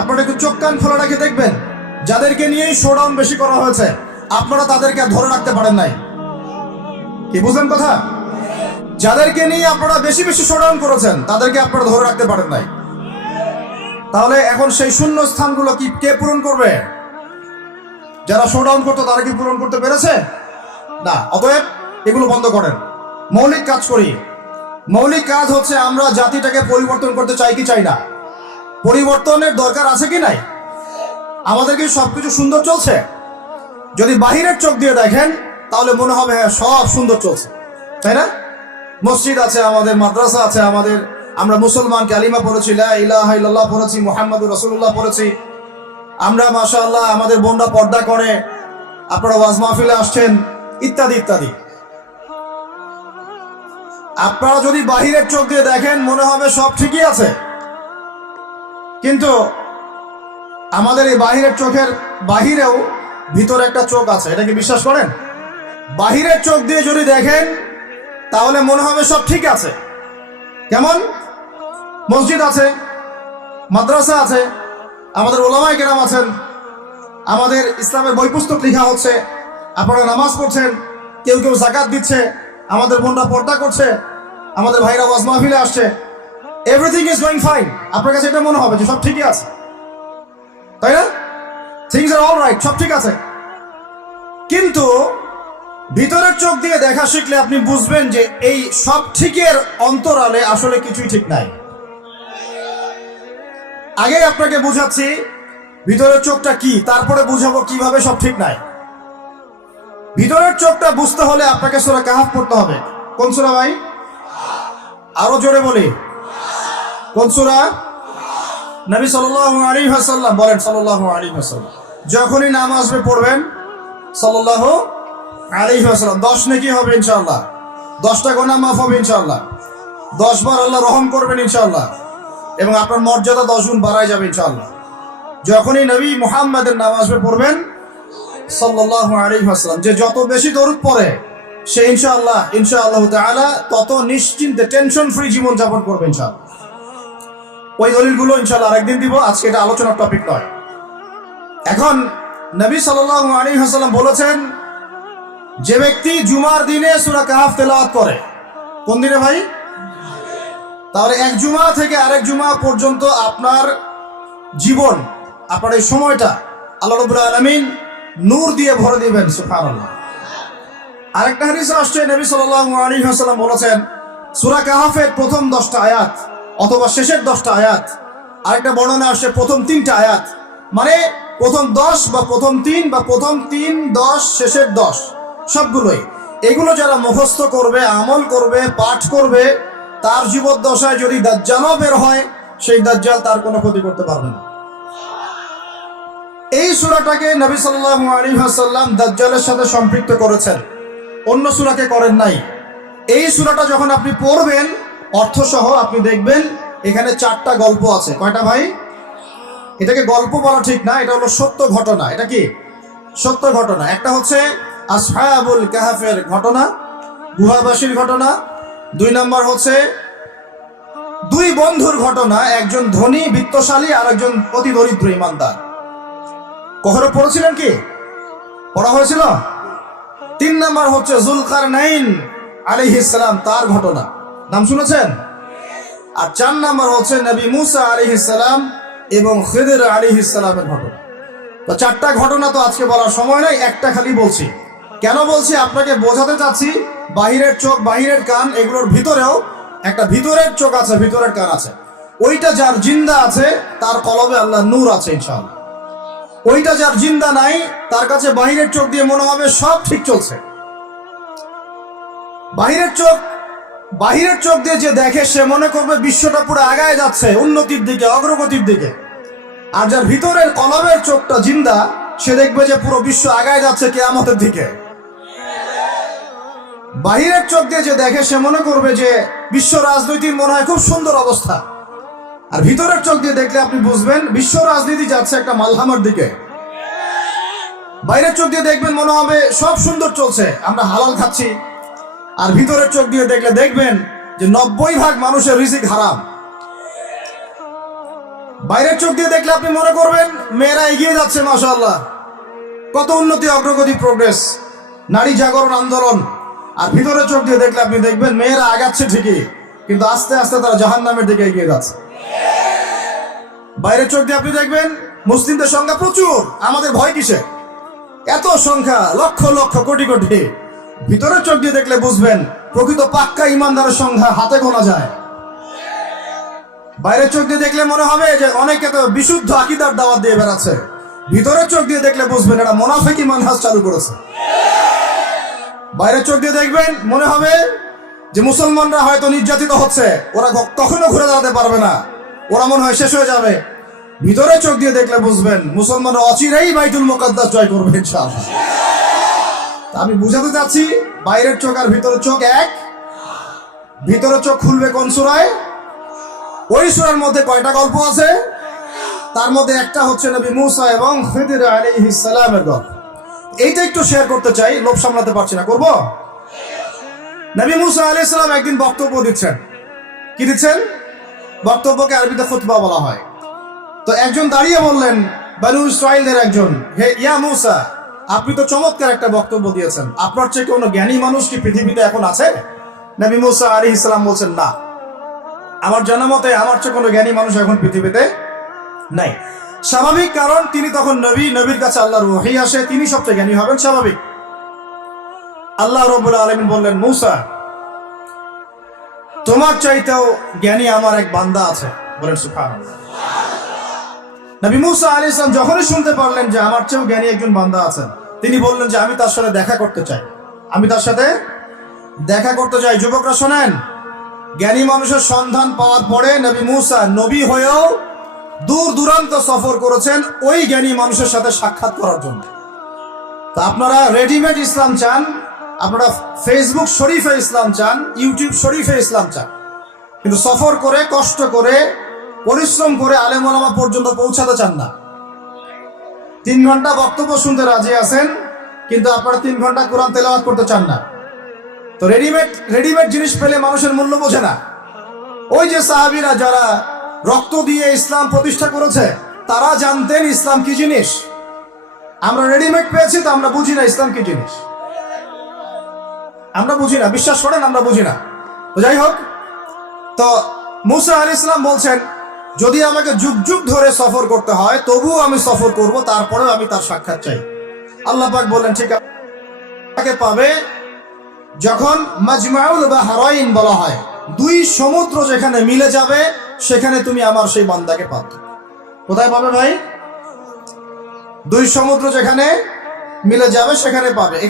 আপনারা একটু চোখ কান খোলা রেখে দেখবেন, যাদেরকে নিয়েই শোডাউন বেশি করা হয়েছে আপনারা তাদেরকে ধরে রাখতে পারেন নাই। কি বুঝলেন কথা? যাদেরকে নিয়ে আপনারা বেশি বেশি শোডাউন করেছেন তাদেরকে আপনারা ধরে রাখতে পারেন নাই। তাহলে এখন সেই শূন্য স্থানগুলো কি কে পূরণ করবে? যারা শোডাউন করতো তারা কি পূরণ করতে পেরেছে? না। অতএব এগুলো বন্ধ করেন, মৌলিক কাজ করি। মৌলিক কাজ হচ্ছে আমরা জাতিটাকে পরিবর্তন করতে চাই কি চাই না? পরিবর্তনের দরকার আছে কি নাই? আমাদের কি সবকিছু সুন্দর চলছে? যদি বাহিরের চোখ দিয়ে দেখেন তাহলে মনে হবে হ্যাঁ সব সুন্দর চলছে, তাই না? মসজিদ আছে, আমাদের মাদ্রাসা আছে, আমাদের আমরা মুসলমান কালিমা পড়েছি, লা ইলাহা ইল্লাল্লাহ পড়েছি, মুহাম্মাদুর রাসূলুল্লাহ পড়েছি, আমরা মাশাআল্লাহ আমাদের বোনরা পর্দা করে, আপনারা ওয়াজ মাহফিলে আসছেন, ইত্যাদি ইত্যাদি। আপনারা যদি বাহিরের চোখ দিয়ে দেখেন মনে হবে সব ঠিকই আছে, কিন্তু আমাদের এই বাহিরের চোখের বাহিরেও ভিতরে একটা চোখ আছে, এটা কি বিশ্বাস করেন? বাহিরের চোখ দিয়ে যদি দেখেন তাহলে মনে হবে সব ঠিক আছে। কেমন? মসজিদ আছে, মাদ্রাসা আছে, আমাদের ওলামায়ে কেরাম আছেন, আমাদের ইসলামের বই পুস্তক লেখা হচ্ছে, আপনারা নামাজ পড়ছেন, কেউ কেউ যাকাত দিচ্ছে, আমাদের বোনরা পর্দা করছে, আমাদের ভাইরা ওয়াজ মাহফিলে আসছে, এভরিথিং ইজ গোয়িং ফাইন। আপনার কাছে এটা মনে হবে যে সব ঠিকই আছে, তাই না? থিংস আর অল রাইট, সব ঠিক আছে। কিন্তু ভিতরের চোখ দিয়ে দেখা শিখলে আপনি বুঝবেন যে এই সব ঠিকের অন্তরালে আসলে কিছুই ঠিক নাই। আগে আপনাকে বুঝাচ্ছি ভিতরের চোখটা কি, তারপরে বুঝাবো কিভাবে সব ঠিক নাই। ভিতরের চোখটা বুঝতে হলে আপনাকে সূরা কাহফ পড়তে হবে। কোন সূরা ভাই? আরো জোরে বলি, কোন সূরা? নবী সাল্লাল্লাহু আলাইহি ওয়াসাল্লাম বলেন, সাল্লাল্লাহু আলাইহি ওয়াসাল্লাম যখনই নাম আসবে পড়বেন সাল্লাল্লাহু আলাইহি ওয়াসাল্লাম, 10 নেকি হবে ইনশাআল্লাহ, 10টা গুনাহ মাফ হবে ইনশাআল্লাহ, 10 বার আল্লাহ রহম করবেন ইনশাআল্লাহ, এবং আপনার মর্যাদা 10 গুণ বাড়ায় যাবে ইনশাআল্লাহ। যখনই নবী মুহাম্মাদের নাম আসবে পড়বেন সাল্লাল্লাহু আলাইহি ওয়াসাল্লাম, যে যত বেশি দরুদ পড়ে সে ইনশাআল্লাহ তাআলা তত নিশ্চিন্তে টেনশন ফ্রি জীবন যাপন করবে ইনশাআল্লাহ। ওই দলিলগুলো ইনশাআল্লাহ আরেকদিন দিব, আজকে এটা আলোচনার টপিক নয়। এখন নবী সাল্লাল্লাহু আলাইহি ওয়াসাল্লাম বলেছেন, যে ব্যক্তি জুমার দিনে সূরা কাহফ তেলাওয়াত করে, কোন দিনে ভাই? তাহলে এক জুমা থেকে আরেক জুমা পর্যন্ত আপনার জীবন, আপনার এই সময়টা আল্লাহ রাব্বুল আলামিন নূর দিয়ে ভরে দিবেন। সুবহানাল্লাহ। আরেকটা হাদিসে আসছে নবী সাল্লাল্লাহু আলাইহি ওয়াসাল্লাম বলেছেন, সূরা কাহফের প্রথম 10টা আয়াত অথবা শেষের 10টা আয়াত, আরেকটা বর্ণনা আসছে প্রথম 3টা আয়াত, মানে প্রথম 10 বা প্রথম 3 বা প্রথম 3, 10, শেষের 10 সবগুলোই, এগুলো যারা মুখস্থ করবে, আমল করবে, পাঠ করবে, তার জীবদ্দশায় যদি দাজ্জালও বের হয় সেই দাজ্জাল তার কোনো ক্ষতি করতে পারবে না। এই সূরাটাকে নবী সাল্লাল্লাহু আলাইহি ওয়াসাল্লাম দাজ্জালের সাথে সম্পৃক্ত করেছেন, অন্য সূরাকে করেন নাই। এই সূরাটা যখন আপনি পড়বেন অর্থসহ, আপনি দেখবেন এখানে 4টা গল্প আছে। কয়টা ভাই? এটাকে গল্প বলা ঠিক না, এটা হলো সত্য ঘটনা। এটা কি? সত্য ঘটনা। একটা হচ্ছে আসহাবুল কাহফের ঘটনা, গুহাবাসীর ঘটনা। 2 নম্বর হচ্ছে 2 বন্ধুর ঘটনা, একজন ধনী বিত্তশালী আর একজন অতি দরিদ্র ইমানদার। কখনো পড়েছিলেন কি? পড়া হয়েছিল? 3 নম্বর হচ্ছে যুলকারনাইন আলাইহিস সালাম, তার ঘটনা, নাম শুনেছেন? আর 4 নম্বর হচ্ছে নবী মুসা আলাইহিস সালাম এবং খিদর আলাইহিস সালামের ঘটনা। তো 4টা ঘটনা তো আজকে বলার সময় নাই, একটা খালি বলছি। কেন বলছি? আপনাকে বোঝাতে চাচ্ছি বাহিরের চোখ, বাহিরের কান, এগুলোর ভিতরেও একটা ভিতরের চোখ আছে, ভিতরের কান আছে। ওইটা যার জিন্দা আছে তার কলবে আল্লাহ নূর আছে ইনশাআল্লাহ। ওইটা যার জিন্দা নাই তার কাছে বাহিরের চোখ দিয়ে মনে হবে সব ঠিক চলছে। বাহিরের চোখ দিয়ে যে দেখে সে মনে করবে বিশ্বটা পুরো আগায় যাচ্ছে, উন্নতির দিকে, অগ্রগতির দিকে। আর যার ভিতরের কলবের চোখটা জিন্দা, সে দেখবে যে পুরো বিশ্ব আগায় যাচ্ছে কিয়ামতের দিকে। বাহিরের চোখ দিয়ে যে দেখে সে মনে করবে যে বিশ্ব রাজনীতির মনে হয় খুব সুন্দর অবস্থা, আর ভিতরের চোখ দিয়ে দেখলে আপনি বুঝবেন বিশ্ব রাজনীতি যাচ্ছে একটা মালহামার দিকে। বাইরের চোখ দিয়ে দেখবেন মনে হবে সব সুন্দর চলছে, আমরা হালাল খাচ্ছি, আর ভিতরের চোখ দিয়ে দেখলে দেখবেন যে 90% মানুষের রিজিক হারাম। বাইরের চোখ দিয়ে দেখলে আপনি মনে করবেন মেয়েরা এগিয়ে যাচ্ছে, মাশাআল্লাহ, কত উন্নতি, অগ্রগতি, প্রোগ্রেস, নারী জাগরণ আন্দোলন। আর ভিতরের চোখ দিয়ে দেখলে আপনি দেখবেন মেয়েরা আগাচ্ছে ঠিকই, কিন্তু আস্তে আস্তে তারা জাহান্নামের দিকে এগিয়ে যাচ্ছে। বাইরের চোখ দিয়ে আপনি দেখবেন মুসলিমদের সংখ্যা প্রচুর, আমাদের ভয় কিসে, এত সংখ্যা, লক্ষ লক্ষ, কোটি কোটি। ভিতরের চোখ দিয়ে দেখলে বুঝবেন প্রকৃত পাক্কা ইমানদারের সংখ্যা হাতে গোনা যায়। বাইরের চোখ দিয়ে দেখলে মনে হবে যে অনেকে তো বিশুদ্ধ আকীদার দাওয়াত দিয়ে বেড়াচ্ছে, ভিতরের চোখ দিয়ে দেখলে বুঝবেন এটা মুনাফিকি মানহাজ চালু করেছে। বাইরের চোখ দিয়ে দেখবেন মনে হবে যে মুসলমানরা হয়তো নির্যাতিত হচ্ছে, ওরা কখনো ঘুরে দাঁড়াতে পারবে না, ওরা মনে হয় শেষ হয়ে যাবে। ভিতরের চোখ দিয়ে দেখলে বুঝবেন মুসলমানরা অচিরেই বাইতুল মুকাদ্দাস জয় করবে ইনশাআল্লাহ। আমি বুঝাতে চাচ্ছি বাইরের চোখ আর ভিতরের চোখ এক। ভিতরের চোখ খুলবে কোন সূরায়? ওই সূরার মধ্যে কয়টা গল্প আছে? তার মধ্যে একটা হচ্ছে নবী মূসা এবং খিদির আলাইহিস সালামের গল্প। এইটা একটু শেয়ার করতে চাই, লোভ সামলাতে পারছি না, করব। নবী মূসা আলাইহিস সালাম একদিন বক্তব্য দিচ্ছেন। কি দিচ্ছেন? বক্তব্যকে আরবিতে খুতবা বলা হয়। তো একজন দাঁড়িয়ে বললেন, বনু ইসরাইলদের একজন, হে ইয়া মূসা, আপনি তো চমৎকার একটা বক্তব্য দিয়েছেন, আপনার চেয়ে কোনো জ্ঞানী মানুষ কি পৃথিবীতে এখন আছে? নবী মূসা আলাইহিস সালাম বলছেন, না, আমার জানা মতে আমার চেয়ে কোনো জ্ঞানী মানুষ এখন পৃথিবীতে নাই। স্বাভাবিক, কারণ তিনি তখন নবী, নবীর কাছে আল্লাহর ওহী আসে, তিনি সবচেয়ে জ্ঞানী হবেন, স্বাভাবিক। আল্লাহ রাব্বুল আলামিন বললেন, মূসা, তোমার চাইতেও জ্ঞানী আমার এক বান্দা আছে। বলেন সুবহানাল্লাহ। নবী মূসা আলাইহিস সালাম যখনই শুনতে পারলেন যে আমার চেয়েও জ্ঞানী একজন বান্দা আছেন, তিনি বললেন যে আমি তার সাথে দেখা করতে চাই, আমি তার সাথে দেখা করতে চাই। যুবকরা শোনেন, জ্ঞানী মানুষের সন্ধান পাওয়ার পরে নবী মূসা নবী হয়েও দূর দূরান্ত সফর করেছেন ওই জ্ঞানী মানুষের সাথে সাক্ষাৎ করার জন্য। তা আপনারা রেডিমেড ইসলাম চান, আপনারা ফেসবুক শরীফে ইসলাম চান, ইউটিউব শরীফে ইসলাম চান, কিন্তু সফর করে, কষ্ট করে, পরিশ্রম করে আলেম ওলামা পর্যন্ত পৌঁছাতে চান না। 3 ঘন্টা বক্তব্য শুনতে রাজি আছেন, কিন্তু আপনারা 3 ঘন্টা কোরআন তেলাওয়াত করতে চান না। তো রেডিমেড জিনিস পেলে মানুষের মূল্য বোঝে না। ওই যে সাহাবীরা যারা রক্ত দিয়ে ইসলাম প্রতিষ্ঠা করেছে, তারা জানতেন ইসলাম কি জিনিস। আমরা রেডিমেড পেয়েছি, তো আমরা বুঝি না ইসলাম কি জিনিস, আমরা বুঝি না, বিশ্বাস করেন আমরা বুঝি না। তো যাই হোক, তো মূসা আলাইহিস সালাম বলছেন, যদি আমাকে যুগ যুগ ধরে সফর করতে হয় তবুও আমি সফর করব, তারপরেও আমি তার সাক্ষাৎ চাই। আল্লাহ পাক বললেন, ঠিক আছে, তাকে পাবে যখন মাজমাউল বাহরাইন বলা হয়, 2 সমুদ্র যেখানে মিলে যাবে সেখানে তুমি আমার সেই বান্দাকে পাবে। কোথায় পাবে ভাই? 2 সমুদ্র যেখানে মিলে যাবে সেখানে পাবে।